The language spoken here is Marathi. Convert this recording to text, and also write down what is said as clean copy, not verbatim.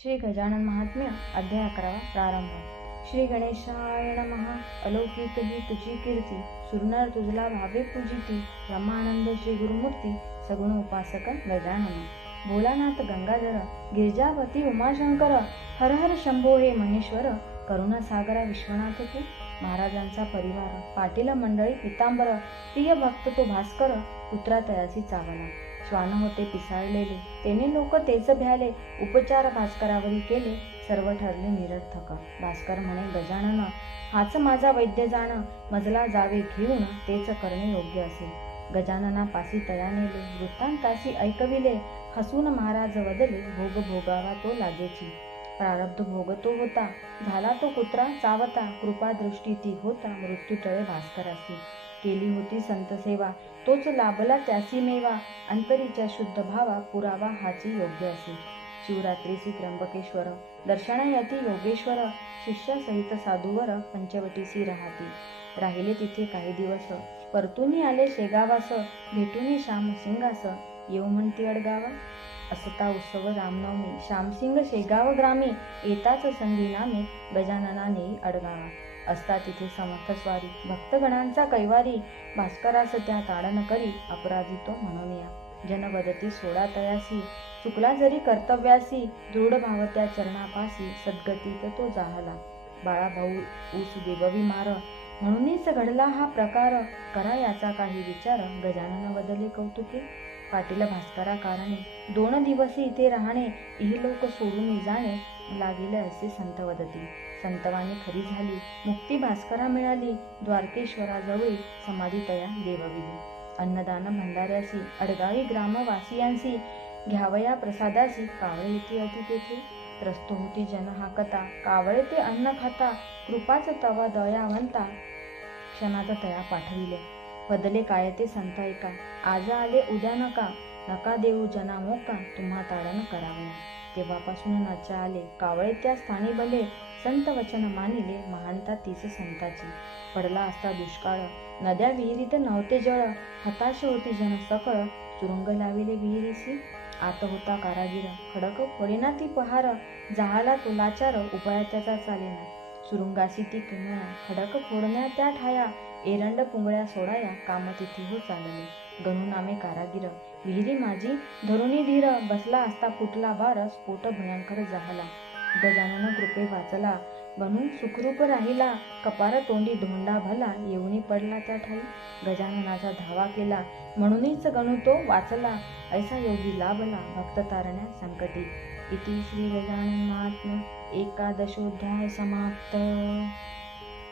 श्री गजानन महात्म्य अध्याय 11 प्रारंभ। श्री गणेशाय नमः। अलौकिक ही तुझी कीर्ती, सुरनर तुझला भावे पूजिती। ब्रह्मानंद श्री गुरुमूर्ती, सगुण उपासक गजानन। भोलानाथ गंगाधर, गिरिजापती उमाशंकर, हर हर शंभो हे महेश्वर। करुणासागरा विश्वनाथ तू, महाराजांचा परिवार। पाटील मंडळी पितांबर, प्रिय भक्त तो भास्कर। पुत्रा तयासी चावला, श्वान होते पिसाळलेले, तेने लोक तेच भ्याले। उपचार भास्करावरी केले, सर्व ठरले निरर्थक। भास्कर म्हणे गजानन, हाच माझा वैद्य जाण। मजला जावे घेऊन, तेच करणे योग्य असे। गजानना पासी तया नेले, वृत्तांतासी ऐकविले। हसून महाराज वदले, भोग भोगावा तो लागेची। प्रारब्ध भोग तो होता, झाला तो कुत्रा चावता। कृपा दृष्टी ती होता, मृत्यू टळे भास्करासी। केली होती संत सेवा, तोच लाभला त्यासी मेवा। अंतरीच्या शुद्ध भावा, पुरावा हाची योग्य असे। शिवरात्रीसी त्र्यंबकेश्वर, दर्शनायती योगेश्वर। शिष्यासहित साधूवर, पंचवटीसी राहिले तिथे काही दिवस। परतुनी आले शेगावास, भेटूनी श्यामसिंगास। येऊ म्हणती अडगावा, असता उत्सव रामनवमी। श्यामसिंग शेगाव ग्रामी, येताच संधी नामे। गजानना नेई अडगावा, असता तिथे समर्थ स्वारी। भक्तगणांचा कैवारी, भास्करास त्या ताडन करी। अपराधी तो म्हणून या, जन वदती सोडा तयासी। चुकला जरी कर्तव्यासी, दृढ भाव त्या चरणापासी। सद्गतीत तो जाहला, बाळा भाऊ ऊस देववी मार। म्हणूनच घडला हा प्रकार, करा याचा काही विचार। गजानन वदले कौतुके, पाटील भास्करा कारणे। 2 दिवस इथे राहणे, इहलोक सोडून जाणे। लागेल असे संत वदती, संतवाणी खरी झाली। मुक्ती भास्करा मिळाली, द्वारकेश्वराजवळी समाधी तया देवविली। अन्नदान भंडाऱ्यासी, अडगावी ग्रामवासियांसी। घ्यावया प्रसादासी, कावळे येते अति तेथे। त्रस्त होती जन हा कथा, कावळे ते अन्न खाता। कृपाच तवा दयावंता, क्षणात तया पाठविले। बदले काय ते संत ऐका, आज आले उद्या नका। नका देऊ जना मोका, तुम्हा ताडन करावया। तेव्हापासून नचा आले, कावळे त्या स्थानी बले। संत वचन मानिले, महानता तीच संताची। पडला असता दुष्काळ, नद्या विहिरीत नव्हते जळ। हताश होती जन सकळ, सुरुंग लाविले विहिरीसी। आत होता कारागीर, खडक फोडेना ती पहार। जाहाला तो लाचार, उपाय त्याचा चालेना। सुरुंगासी ती किमया, खडक फोडण्या त्या ठाया। एरंड पुंगळ्या सोडाया, काम तिथे हो चालले। गणू नामे कारागीर, विहिरी माझी धरुणी धीर। बसला असता फुटला बार, स्फोट भयंकर जाहला। गजानन कृपे वाचला, गणू सुखरूप राहिला। कपार तोंडी धोंडा भला, येऊनी पडला त्या ठाई। गजाननाचा धावा केला, म्हणूनच गणू तो वाचला। ऐसा योगी लाभला, भक्त तारण्या संकटी। इति श्री गजानन महात्म्य एकादशोऽध्याय समाप्त।